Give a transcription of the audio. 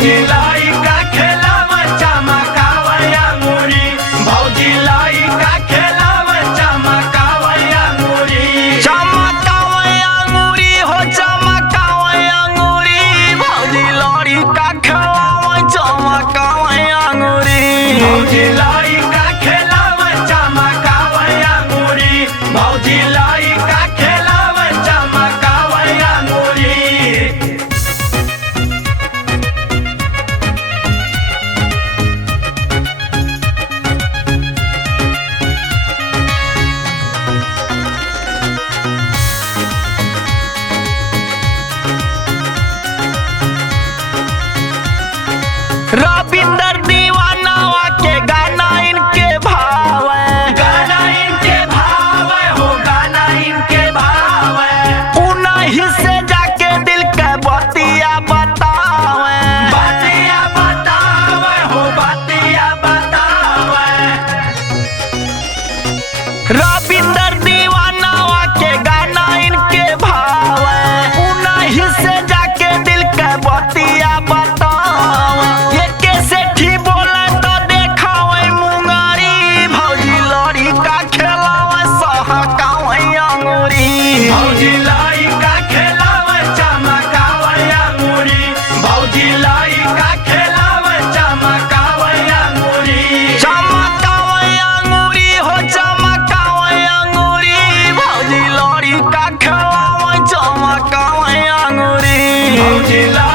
भौजी लाई का खेलावा चमकावा अंगूरी, भौजी लाई का खेलावा चमकावा अंगूरी, चमकावा अंगूरी हो चमकावा अंगूरी, भौजी लाई का खेलावा चमकावा अंगूरी, भौजी लाई का खेलावा चमकावा अंगूरी, भौजी लाई का खेलावा चमकावा अंगूरी। रविंदर दीवानावा के गाना इनके भाव है, गाना इनके भाव हो, गाना इनके भाव उन्हीं से जाके दिल के बतिया बतावे, बतिया बतावे हो, बतिया बतावे। रविंदर दीवानावा के गाना इनके भाव है, उन्हीं से जाके दिल के बतिया बतावे, ये कैसे ठीक बोले तो देखावे मुंगारी, भौजी लड़ी का खेलावे सहकावे अंगूरी, भौजी लाई का खेलावा चमकावा अंगूरी, भौजी लाई का खेलावा चमकावा अंगूरी, चमकावा अंगूरी हो चमकावा अंगूरी, भौजी लड़ी का खेलावे चमकावा अंगूरी, भौजी लाई